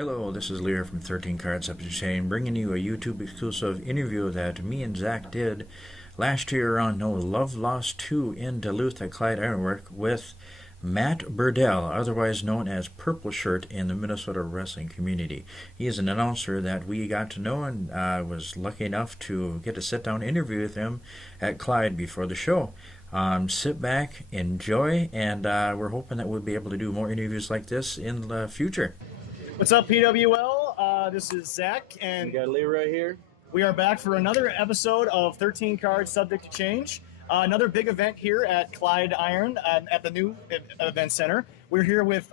Hello, this is Lear from 13 Cards Up to Chain, bringing you a YouTube exclusive interview that me and Zach did last year on No Love Lost 2 in Duluth at Clyde Ironwork with Matt Berdahl, otherwise known as Purple Shirt in the Minnesota wrestling community. He is an announcer that we got to know, and I was lucky enough to get a sit-down interview with him at Clyde before the show. Sit back, enjoy, and we're hoping that we'll be able to do more interviews like this in the future. What's up, PWL? This is Zach, and We got Lee right here. we are back for another episode of 13 Cards Subject to Change. Another big event here at Clyde Iron at the new event center. We're here with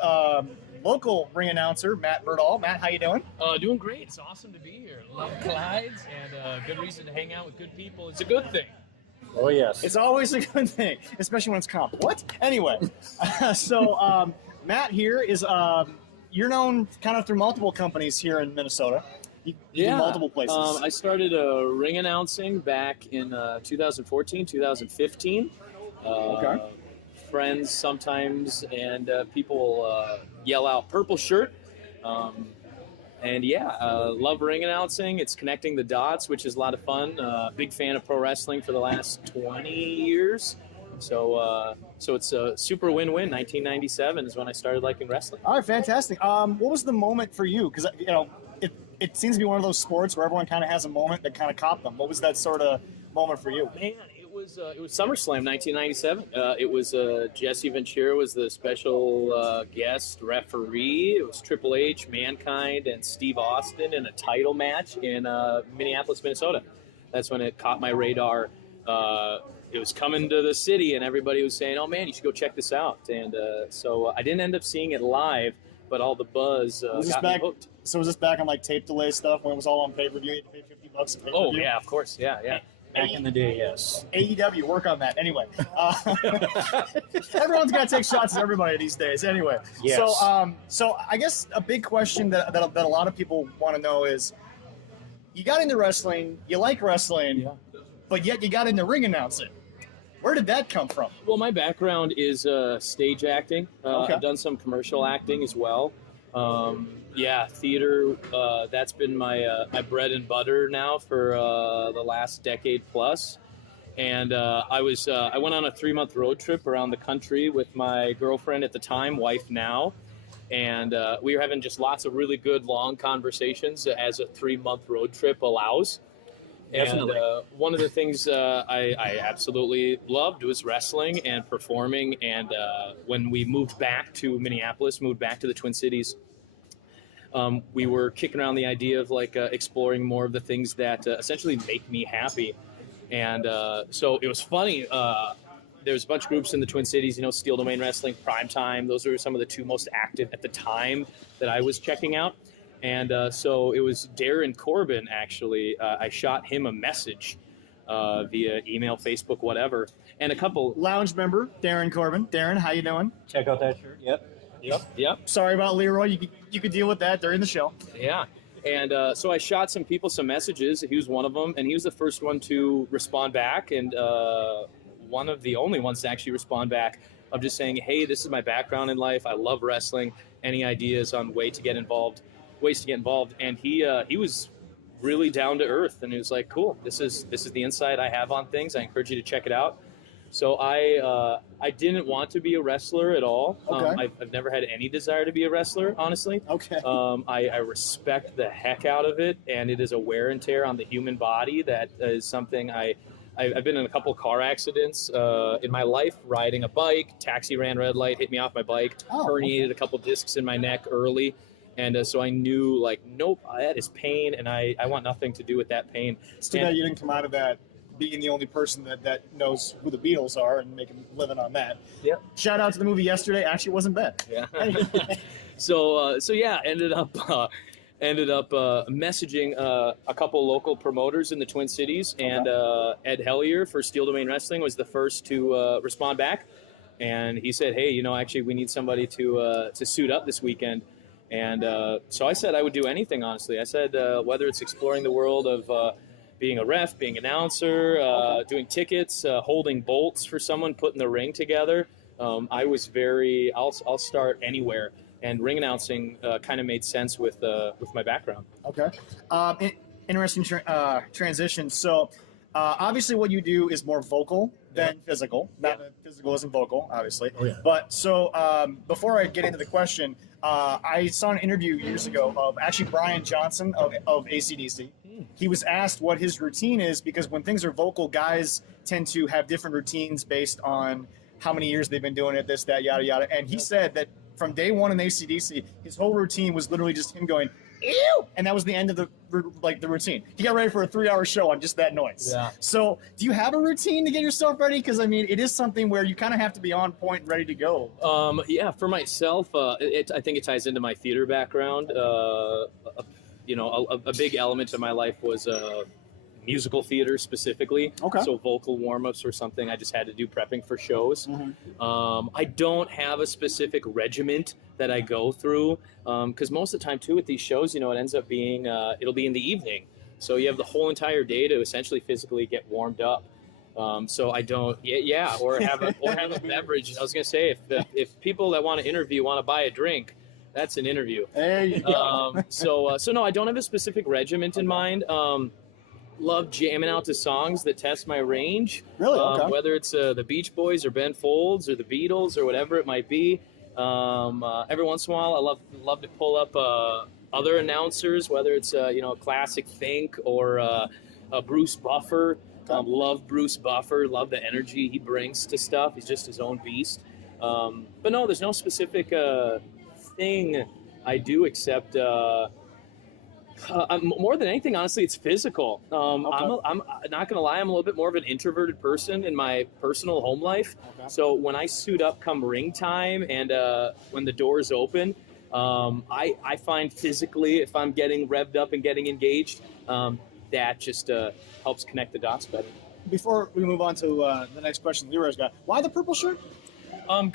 local ring announcer Matt Berdahl. Matt, how you doing? Doing great. It's awesome to be here. Love Clyde's, and good reason to hang out with good people. It's a good thing. Oh, yes. It's always a good thing, especially when it's comp. What? Anyway, so Matt here is you're known kind of through multiple companies here in Minnesota. You do multiple places. I started ring announcing back in 2014, 2015. Okay. Friends sometimes, and people yell out "purple shirt." Love ring announcing. It's connecting the dots, which is a lot of fun. Big fan of pro wrestling for the last 20 years. So it's a super win-win. 1997 is when I started liking wrestling. All right, fantastic. What was the moment for you? Because it seems to be one of those sports where everyone kind of has a moment that kind of caught them. What was that sort of moment for you? Man, it was SummerSlam 1997. It was Jesse Ventura was the special guest referee. It was Triple H, Mankind, and Steve Austin in a title match in Minneapolis, Minnesota. That's when it caught my radar. It was coming to the city, and everybody was saying, "Oh man, you should go check this out." And so I didn't end up seeing it live, but all the buzz got me hooked. So was this back on like tape delay stuff when it was all on pay-per-view? You had to pay $50 a pay-per-view? Oh yeah, of course, yeah. Back in the day, yes. AEW, work on that. Anyway, everyone's got to take shots at everybody these days. Anyway, Yes. So I guess a big question that a lot of people want to know is, you got into wrestling, you like wrestling, but yet you got into ring announcing. Where did that come from? Well, my background is stage acting. Okay. I've done some commercial acting as well. Theater. That's been my bread and butter now for the last decade plus. And I went on a 3-month road trip around the country with my girlfriend at the time, wife now, and we were having just lots of really good long conversations as a 3-month road trip allows. Definitely. And one of the things I absolutely loved was wrestling and performing. And when we moved back to Minneapolis, moved back to the Twin Cities, we were kicking around the idea of exploring more of the things that essentially make me happy. And so it was funny. There's a bunch of groups in the Twin Cities, Steel Domain Wrestling, Primetime. Those were some of the two most active at the time that I was checking out. And so it was Darren Corbin, actually. I shot him a message via email, Facebook, whatever. And a couple... Lounge member, Darren Corbin. Darren, how you doing? Check out that shirt. Yep. Sorry about Leroy. You could deal with that during the show. Yeah. And so I shot some people some messages. He was one of them. And he was the first one to respond back. And one of the only ones to actually respond back of just saying, hey, this is my background in life. I love wrestling. Any ideas on ways to get involved? And he was really down to earth, and he was like, cool, this is the insight I have on things. I encourage you to check it out. So I didn't want to be a wrestler at all. Okay. I've never had any desire to be a wrestler, honestly. Okay. I respect the heck out of it, and it is a wear and tear on the human body that is something I've been in a couple car accidents in my life, riding a bike. Taxi ran red light, hit me off my bike, herniated a couple discs in my neck early. And so I knew, nope, that is pain, and I want nothing to do with that pain. It's too bad you didn't come out of that being the only person that knows who the Beatles are and making a living on that. Yep. Shout out to the movie Yesterday. Actually, it wasn't bad. Yeah. Ended up messaging a couple local promoters in the Twin Cities, and Ed Hellier for Steel Domain Wrestling was the first to respond back. And he said, hey, actually we need somebody to suit up this weekend. And so I said I would do anything, honestly. I said whether it's exploring the world of being a ref, being an announcer, doing tickets, holding bolts for someone, putting the ring together. I was I'll start anywhere. and ring announcing kind of made sense with my background. Okay. Interesting transition. So, obviously, what you do is more vocal than physical. Not that physical isn't vocal, obviously. Oh, yeah. But so, before I get into the question, I saw an interview years ago of actually Brian Johnson of AC/DC. He was asked what his routine is because when things are vocal, guys tend to have different routines based on how many years they've been doing it, this, that, yada, yada. And he said that from day one in AC/DC, his whole routine was literally just him going, ew! And that was the end of the routine. He got ready for a 3-hour show on just that noise. Yeah. So do you have a routine to get yourself ready? Because, I mean, it is something where you kind of have to be on point and ready to go. Yeah, for myself, I think it ties into my theater background. A big element of my life was musical theater specifically. Okay. So vocal warm-ups or something I just had to do prepping for shows. I don't have a specific regiment that I go through because most of the time too with these shows, it ends up being it'll be in the evening. So you have the whole entire day to essentially physically get warmed up. So I don't, or have a beverage. I was gonna say if people that want to interview want to buy a drink, that's an interview. There you go. So no, I don't have a specific regiment in mind. Love jamming out to songs that test my range. Really? Okay. Whether it's the Beach Boys or Ben Folds or the Beatles or whatever it might be. Every once in a while, I love to pull up other announcers, whether it's a classic Think or a Bruce Buffer. Love Bruce Buffer. Love the energy he brings to stuff. He's just his own beast. But no, there's no specific thing I do except. More than anything, honestly, it's physical. I'm not gonna lie, I'm a little bit more of an introverted person in my personal home life. Okay. So when I suit up come ring time and when the doors open, I find physically, if I'm getting revved up and getting engaged, that just helps connect the dots better. Before we move on to the next question Leroy's got, why the purple shirt?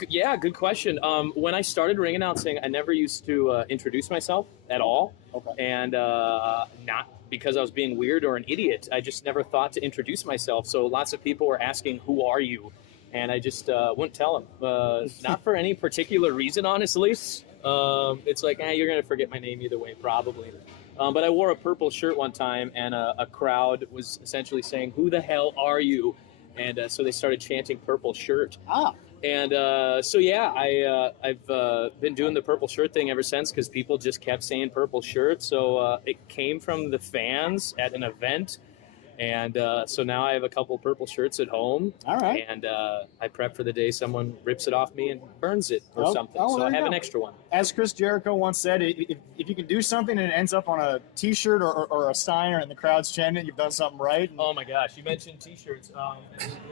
Yeah, good question. When I started ring announcing, I never used to introduce myself at all. Okay. And not because I was being weird or an idiot. I just never thought to introduce myself. So lots of people were asking, who are you? And I just wouldn't tell them. Not for any particular reason, honestly. It's like, you're going to forget my name either way, probably. But I wore a purple shirt one time, and a crowd was essentially saying, who the hell are you? And so they started chanting purple shirt. And I've been doing the purple shirt thing ever since because people just kept saying purple shirt. So it came from the fans at an event. And so now I have a couple purple shirts at home. All right. And I prep for the day someone rips it off me and burns it or something. So there I you have go. an extra one. As Chris Jericho once said, if you can do something and it ends up on a T-shirt or a sign or in the crowd's chanting, you've done something right. Oh my gosh, you mentioned T-shirts.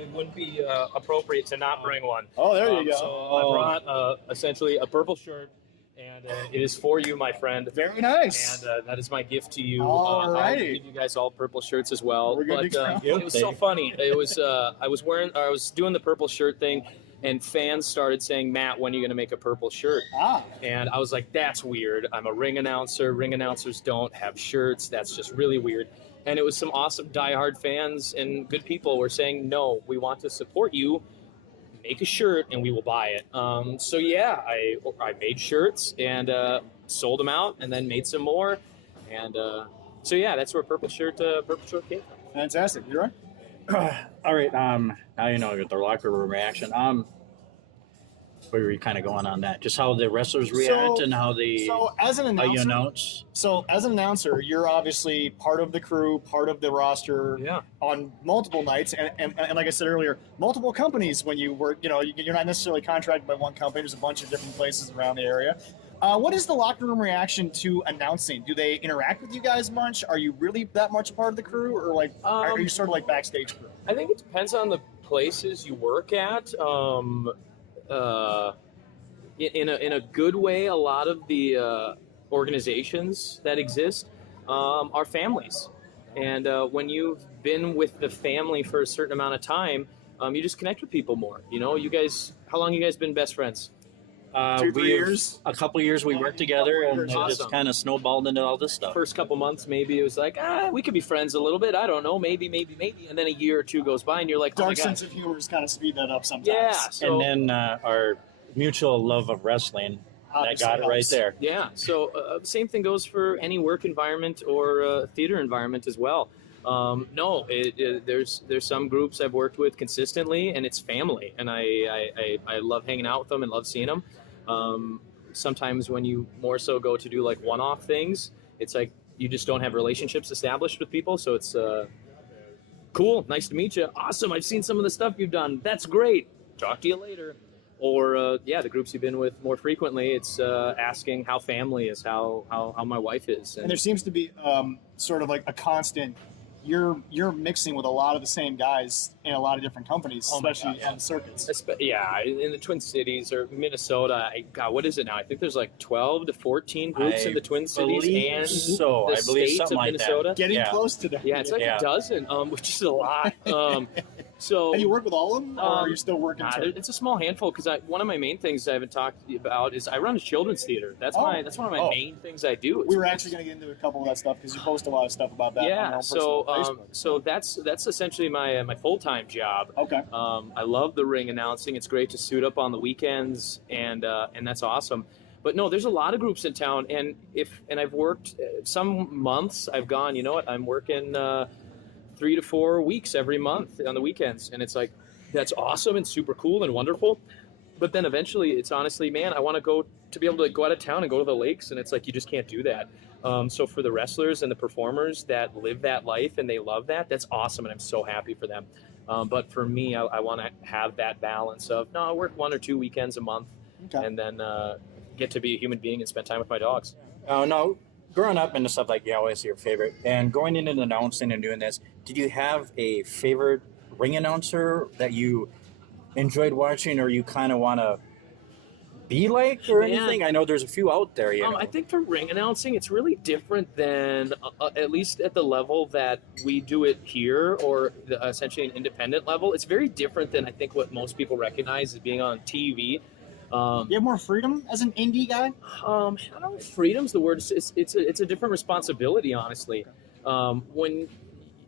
It wouldn't be appropriate to not bring one. Oh, there you go. So I brought essentially a purple shirt, and it is for you, my friend. Very nice. And that is my gift to you. All I'll righty. give you guys all purple shirts as well. We're good But to go. it was so funny. It was I was doing the purple shirt thing, and fans started saying, Matt, when are you going to make a purple shirt? And I was like, that's weird. I'm a ring announcer. Ring announcers don't have shirts. That's just really weird. And it was some awesome diehard fans and good people were saying, no, we want to support you. Make a shirt and we will buy it. So yeah, I made shirts and sold them out and then made some more. And so yeah, that's where purple shirt came from. Fantastic. You're right. All right. Now you know the locker room reaction. Where were you kind of going on that? Just how the wrestlers react and how they So as an how you announcer, announce. So as an announcer, you're obviously part of the crew, part of the roster on multiple nights, and like I said earlier, multiple companies. When you work, you're not necessarily contracted by one company. There's a bunch of different places around the area. What is the locker room reaction to announcing? Do they interact with you guys much? Are you really that much a part of the crew, or like are you sort of like backstage crew? I think it depends on the places you work at. In a good way, a lot of the organizations that exist are families. And when you've been with the family for a certain amount of time, you just connect with people more. You guys, how long you guys been best friends? 2-3 years. A couple years we worked together, and it Awesome. just kind of snowballed into all this stuff. First couple months, maybe it was like, we could be friends a little bit. I don't know, maybe. And then a year or two goes by, and you're like, oh my Dark God. sense of humor is kind of speed that up sometimes. Yeah. So, And then our mutual love of wrestling obviously got it right helps. there. Yeah. So same thing goes for any work environment or theater environment as well. No, there's some groups I've worked with consistently, and it's family, and I love hanging out with them and love seeing them. Sometimes when you more so go to do like one-off things, it's like you just don't have relationships established with people, so it's cool, nice to meet you, awesome, I've seen some of the stuff you've done, that's great, talk to you later. Or the groups you've been with more frequently, it's asking how family is, how my wife is, And there seems to be sort of like a constant. You're mixing with a lot of the same guys in a lot of different companies, especially on the circuits. In the Twin Cities or Minnesota. God, what is it now? I think there's like 12 to 14 groups in the Twin Cities and so. the I believe states something of like Minnesota. that. Getting Yeah. close to that. Yeah, it's like a dozen, which is a lot. So And you work with all of them, or are you still working? it's a small handful because one of my main things I haven't talked about is I run a children's theater. That's one of my main things I do. We were actually going to get into a couple of that stuff because you post a lot of stuff about that. On your own personal Facebook. So that's essentially my full-time job. Okay. I love the ring announcing. It's great to suit up on the weekends, and that's awesome. But no, there's a lot of groups in town, and I've worked some months. I've gone. You know what? I'm working 3 to 4 weeks every month on the weekends, and it's like that's awesome and super cool and wonderful. But then eventually, it's honestly, man, I want to be able to go out of town and go to the lakes, and it's like you just can't do that. So for the wrestlers and the performers that live that life and they love that, that's awesome, and I'm so happy for them. But for me, I want to have that balance of, no, I work 1 or 2 weekends a month, and then get to be a human being and spend time with my dogs. No, growing up into stuff like always your favorite, and going into the announcing and doing this, did you have a favorite ring announcer that you enjoyed watching, or you kind of want to be like, or anything? I know there's a few out there. I think for ring announcing, it's really different than, at least at the level that we do it here, or essentially an independent level. It's very different than I think what most people recognize as being on TV. You have more freedom as an indie guy? I don't know if freedom's the word. It's a different responsibility, honestly. When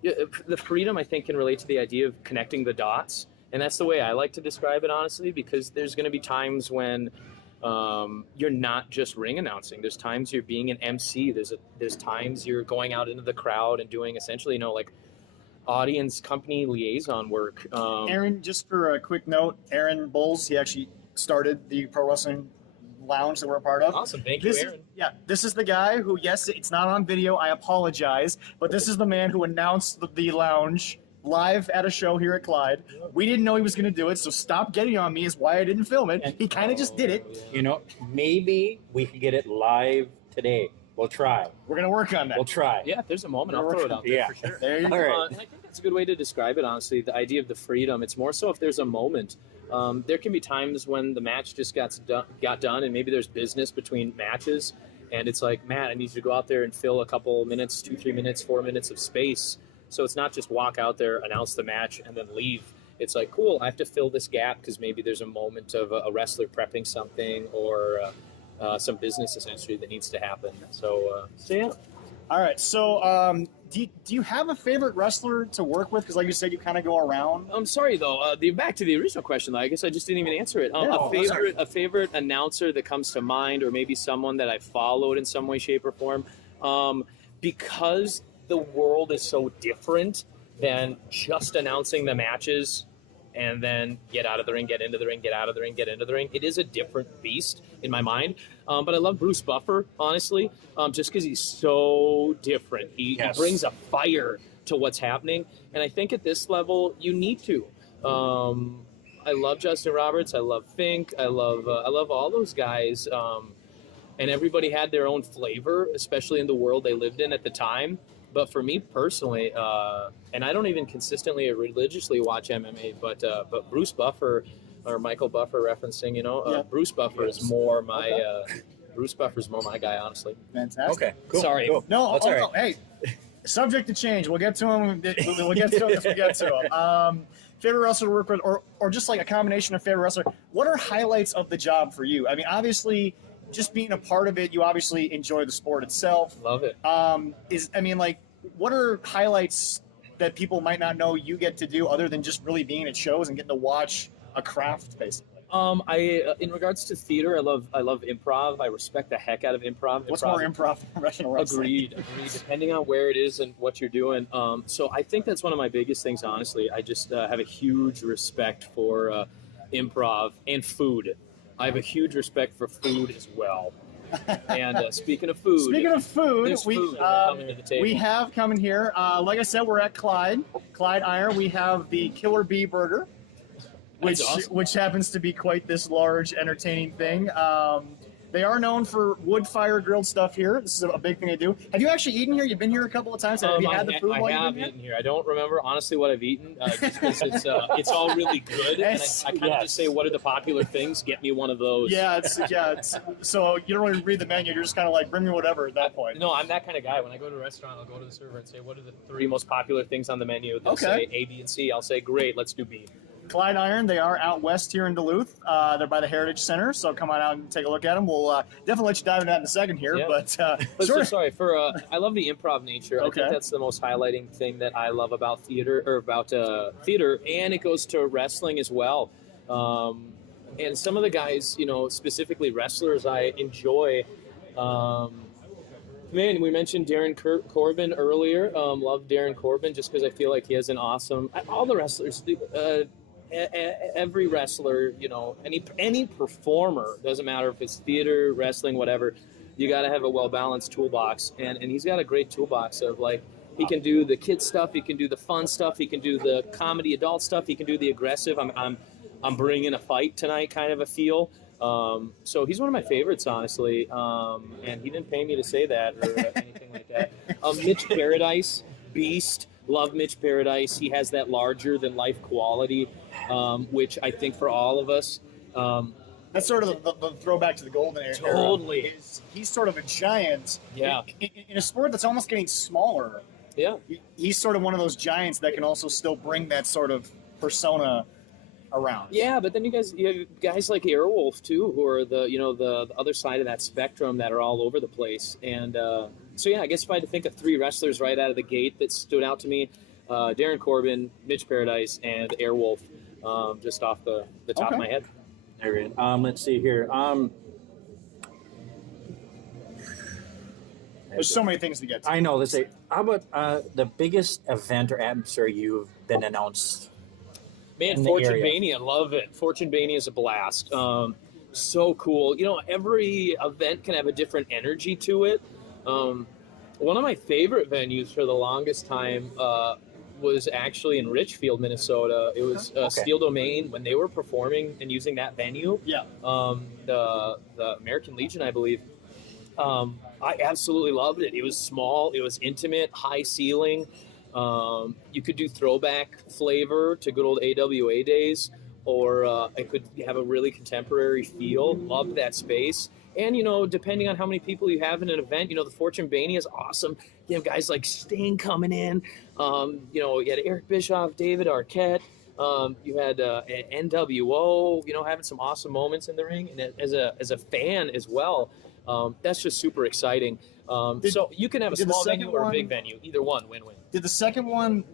the freedom, I think, can relate to the idea of connecting the dots. And that's the way I like to describe it, honestly, because there's going to be times when you're not just ring announcing. There's times you're being an MC. There's times you're going out into the crowd and doing essentially, like audience company liaison work. Aaron, just for a quick note, Aaron Bowles, he actually started the Pro Wrestling Lounge that we're a part of. Awesome. Thank you, Aaron. This is the guy who, yes, it's not on video. I apologize. But this is the man who announced the lounge live at a show here at Clyde. We didn't know he was going to do it, so stop getting on me is why I didn't film it. He kind of just did it. Maybe we could get it live today. We'll try. We're going to work on that. We'll try. Yeah, if there's a moment, I'll throw it out there for sure. There you go. All right. And I think that's a good way to describe it, honestly, the idea of the freedom. It's more so if there's a moment. There can be times when the match just got done, and maybe there's business between matches, and it's like, Matt, I need you to go out there and fill a couple minutes, 2, 3 minutes, 4 minutes of space. So it's not just walk out there, announce the match, and then leave. It's like, cool, I have to fill this gap because maybe there's a moment of a wrestler prepping something or some business essentially that needs to happen. So yeah. All right. So do you have a favorite wrestler to work with? Because like you said, you kind of go around. I'm sorry though. Back to the original question, though. I guess I just didn't even answer it. A favorite announcer that comes to mind, or maybe someone that I followed in some way, shape, or form, because the world is so different than just announcing the matches and then get out of the ring, get into the ring, get out of the ring, get into the ring. It is a different beast in my mind. But I love Bruce Buffer, honestly, just because he's so different. He brings a fire to what's happening. And I think at this level, you need to. I love Justin Roberts. I love Fink. I love all those guys. And everybody had their own flavor, especially in the world they lived in at the time. But for me personally, and I don't even consistently or religiously watch MMA, but Bruce Buffer or Michael Buffer referencing, Bruce Buffer is more my Bruce Buffer's more my guy, honestly. Fantastic. Okay, cool. Sorry. Cool. No, That's all right. no, hey, subject to change. We'll get to him. We'll get to him if we get to him. Favorite wrestler to work with, or just like a combination of favorite wrestler. What are highlights of the job for you? I mean, obviously, just being a part of it, you obviously enjoy the sport itself. Love it. What are highlights that people might not know you get to do other than just really being at shows and getting to watch a craft, basically? In regards to theater, I love improv. I respect the heck out of improv. What's more improv than professional wrestling? Agreed. Depending on where it is and what you're doing. So I think that's one of my biggest things. Honestly, I just have a huge respect for improv and food. I have a huge respect for food as well. And speaking of food, we coming to the table. we have coming here. Like I said, we're at Clyde Iron. We have the Killer Bee Burger, which happens to be quite this large, entertaining thing. They are known for wood fire grilled stuff here. This is a big thing they do. Have you actually eaten here? You've been here a couple of times. Have you had the food while you've been eaten here. I don't remember honestly what I've eaten, just because it's all really good. And I kind of just say, what are the popular things? Get me one of those. Yeah, so you don't really read the menu. You're just kind of like, bring me whatever at that point. No, I'm that kind of guy. When I go to a restaurant, I'll go to the server and say, what are the 3 most popular things on the menu? They'll say A, B, and C. I'll say, great, let's do B. Clyde Iron, they are out west here in Duluth. They're by the Heritage Center, so come on out and take a look at them. We'll definitely let you dive into that in a second here. Yeah. But so sorry I love the improv nature. I think that's the most highlighting thing that I love about theater, and it goes to wrestling as well. And some of the guys, specifically wrestlers, I enjoy. Man, we mentioned Darren Corbin earlier. Love Darren Corbin just because I feel like he has an awesome. All the wrestlers, every wrestler, any performer, doesn't matter if it's theater, wrestling, whatever. You got to have a well balanced toolbox, and he's got a great toolbox of like he can do the kid stuff, he can do the fun stuff, he can do the comedy adult stuff, he can do the aggressive. I'm bringing a fight tonight kind of a feel. So he's one of my favorites, honestly, and he didn't pay me to say that or anything like that. Mitch Paradise, beast, love Mitch Paradise. He has that larger-than-life quality, which I think for all of us... that's sort of the throwback to the golden era. Totally. He's sort of a giant in a sport that's almost getting smaller. Yeah. He's sort of one of those giants that can also still bring that sort of persona around. Yeah, but then you have guys like Airwolf too, who are the other side of that spectrum that are all over the place. And so yeah, I guess if I had to think of 3 wrestlers right out of the gate that stood out to me, Darren Corbin, Mitch Paradise, and Airwolf, just off the top of my head. All right. Let's see here. There's so many things to get to. I know. Let's say, how about the biggest event or atmosphere you've been announced? Man, Fortune Bania, love it. Fortune Bania is a blast. So cool. Every event can have a different energy to it. One of my favorite venues for the longest time was actually in Richfield, Minnesota. It was Steel Domain when they were performing and using that venue. Yeah. The American Legion, I believe. I absolutely loved it. It was small. It was intimate, high ceiling. You could do throwback flavor to good old AWA days, or it could have a really contemporary feel. Loved that space. And, depending on how many people you have in an event, the Fortune Bania is awesome. You have guys like Sting coming in. You had Eric Bischoff, David Arquette. You had NWO, having some awesome moments in the ring. And as a fan as well, that's just super exciting. So you can have a small venue or a big venue. Either one, win-win. Did the second one,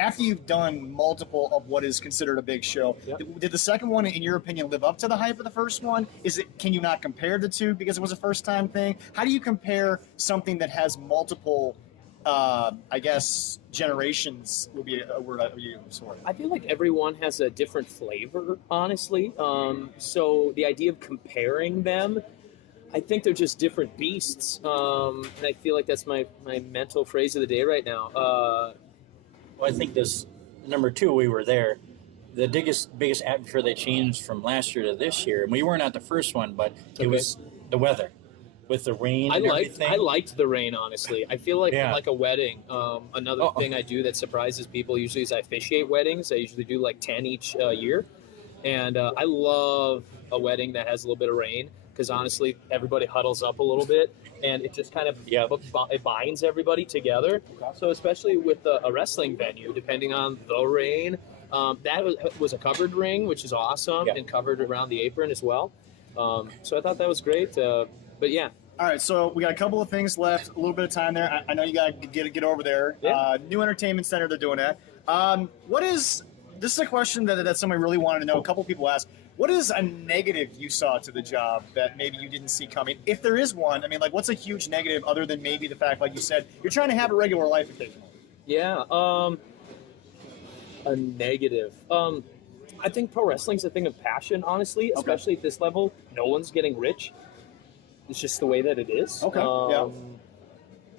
after you've done multiple of what is considered a big show, did the second one, in your opinion, live up to the hype of the first one? Can you not compare the two because it was a first-time thing? How do you compare something that has multiple, generations would be a word I would use for it? I feel like everyone has a different flavor, honestly. So the idea of comparing them, I think they're just different beasts. And I feel like that's my mental phrase of the day right now. Well, I think this number 2, we were there. The biggest atmosphere they changed from last year to this year, and we weren't at the first one, but it was the weather with the rain. I liked the rain, honestly. I feel like a wedding. Another thing I do that surprises people usually is I officiate weddings. I usually do like 10 each year, and I love a wedding that has a little bit of rain. Because honestly, everybody huddles up a little bit, and it just kind of it binds everybody together. So especially with a wrestling venue, depending on the rain, that was a covered ring, which is awesome, and covered around the apron as well. So I thought that was great. But yeah. All right, so we got a couple of things left. A little bit of time there. I know you got to get over there. Yeah. New Entertainment Center, they're doing that. This is a question that somebody really wanted to know. A couple people asked. What is a negative you saw to the job that maybe you didn't see coming? If there is one, I mean, like, what's a huge negative other than maybe the fact, like you said, you're trying to have a regular life occasionally? Yeah, a negative. I think pro wrestling's a thing of passion, honestly, especially at this level. No one's getting rich. It's just the way that it is. Okay. Yeah.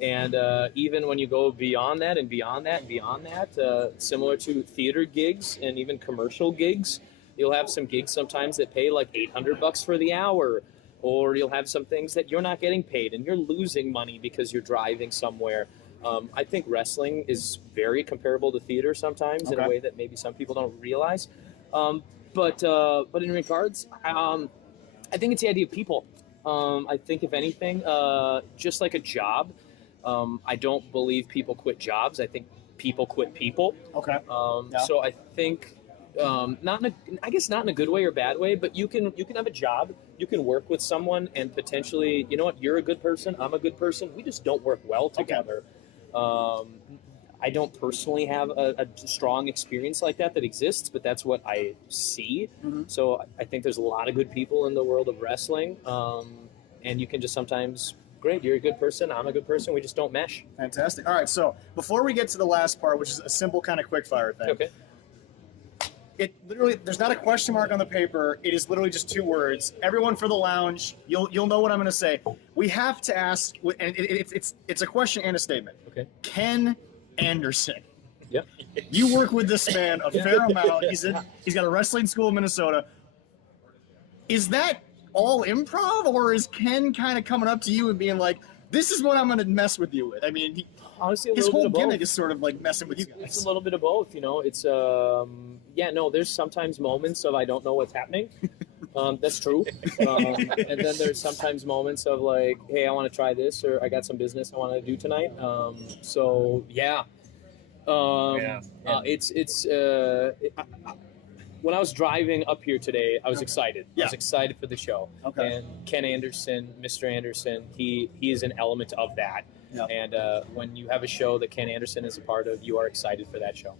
And even when you go beyond that and beyond that and beyond that, similar to theater gigs and even commercial gigs, you'll have some gigs sometimes that pay like $800 for the hour, or you'll have some things that you're not getting paid and you're losing money because you're driving somewhere. I think wrestling is very comparable to theater sometimes in a way that maybe some people don't realize. But in regards, I think it's the idea of people. I think if anything, just like a job, I don't believe people quit jobs. I think people quit people. Okay. So I think not in a good way or bad way, but you can have a job, you can work with someone, and potentially, you know what, you're a good person, I'm a good person. We just don't work well together. I don't personally have a strong experience like that exists, but that's what I see. Mm-hmm. So I think there's a lot of good people in the world of wrestling, and you can just sometimes, great, you're a good person, I'm a good person, we just don't mesh. Fantastic. All right, so before we get to the last part, which is a simple kind of quick fire thing. Okay. It literally, there's not a question mark on the paper. It is literally just 2 words. Everyone for the lounge, you'll know what I'm going to say. We have to ask, and it's a question and a statement. Okay. Ken Anderson. Yep. You work with this man a fair amount. He's got a wrestling school in Minnesota. Is that all improv, or is Ken kind of coming up to you and being like, "This is what I'm going to mess with you with"? I mean, honestly, his whole gimmick both. is sort of like messing with you guys. It's a little bit of both, you know. It's there's sometimes moments of I don't know what's happening. That's true. And then there's sometimes moments of like, hey, I want to try this, or I got some business I want to do tonight. When I was driving up here today, I was excited. Yeah. I was excited for the show. Okay. And Ken Anderson, Mr. Anderson, he is an element of that. Yeah. And when you have a show that Ken Anderson is a part of, you are excited for that show.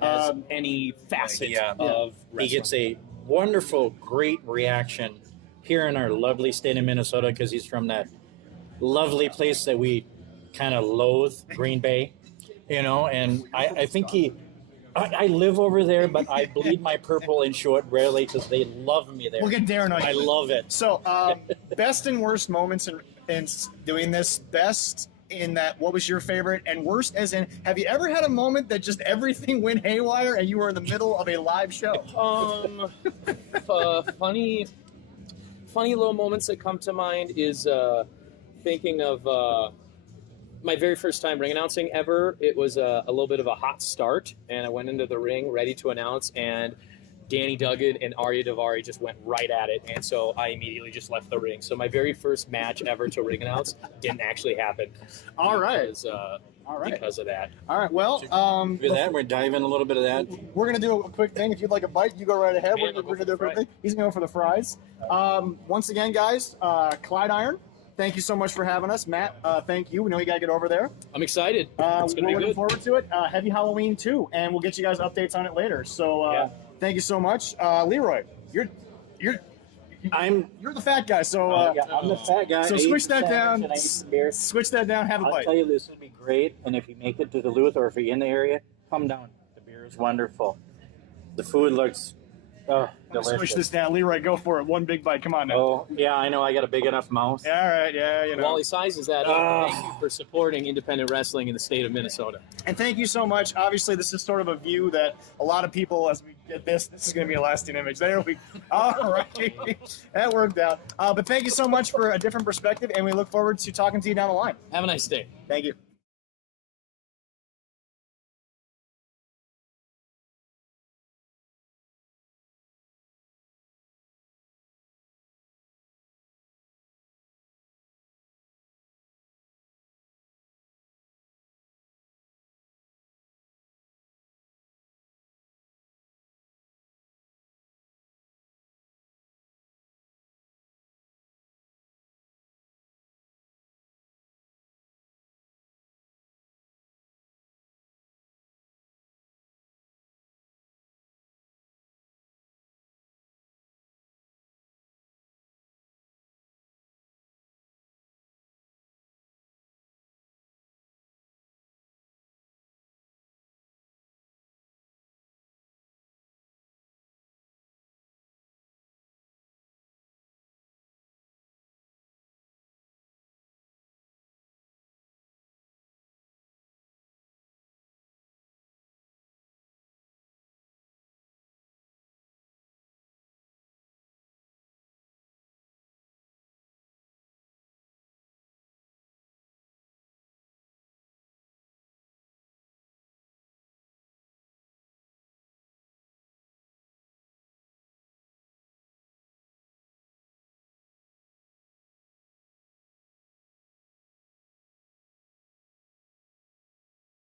As any facet of wrestling. He gets a wonderful, great reaction here in our lovely state of Minnesota because he's from that lovely place that we kind of loathe, Green Bay, you know, and I think I live over there, but I bleed my purple and show it rarely because they love me there. We'll get Darren on. I love it. So, best and worst moments in doing this. Best in that, what was your favorite? And worst as in, have you ever had a moment that just everything went haywire and you were in the middle of a live show? Funny little moments that come to mind is thinking of my very first time ring announcing ever. It was a little bit of a hot start, and I went into the ring ready to announce, and Danny Duggan and Arya Daivari just went right at it, and so I immediately just left the ring. So my very first match ever to ring announce didn't actually happen. All right. Because of that. All right. Well, With that, we're diving a little bit of that. we're gonna do a quick thing. If you'd like a bite, you go right ahead. Yeah, We're gonna do a quick fries. thing. He's gonna go for the fries. Once again, guys, Clyde Iron, thank you so much for having us. Matt, thank you. We know you gotta get over there. I'm excited. It's We're going to be looking good. forward to it. Heavy Halloween too, and we'll get you guys updates on it later. So thank you so much, Leroy. You're the fat guy. So I'm the fat guy. so I switch eat that sandwich down. and I eat some beer. Switch that down. Have a I'll bite. tell you, this would be great. And if you make it to Duluth, or if you're in the area, come down. The beer is wonderful. The food looks delicious. Switch this down, Leroy. Go for it. One big bite. Come on now. Oh, yeah, I know. I got a big enough mouth. Yeah, all right. Yeah, you know. While he sizes that up, thank you for supporting independent wrestling in the state of Minnesota. And thank you so much. Obviously, this is sort of a view that a lot of people, as we get this is going to be a lasting image. There we all right. That worked out. But thank you so much for a different perspective, and we look forward to talking to you down the line. Have a nice day. Thank you.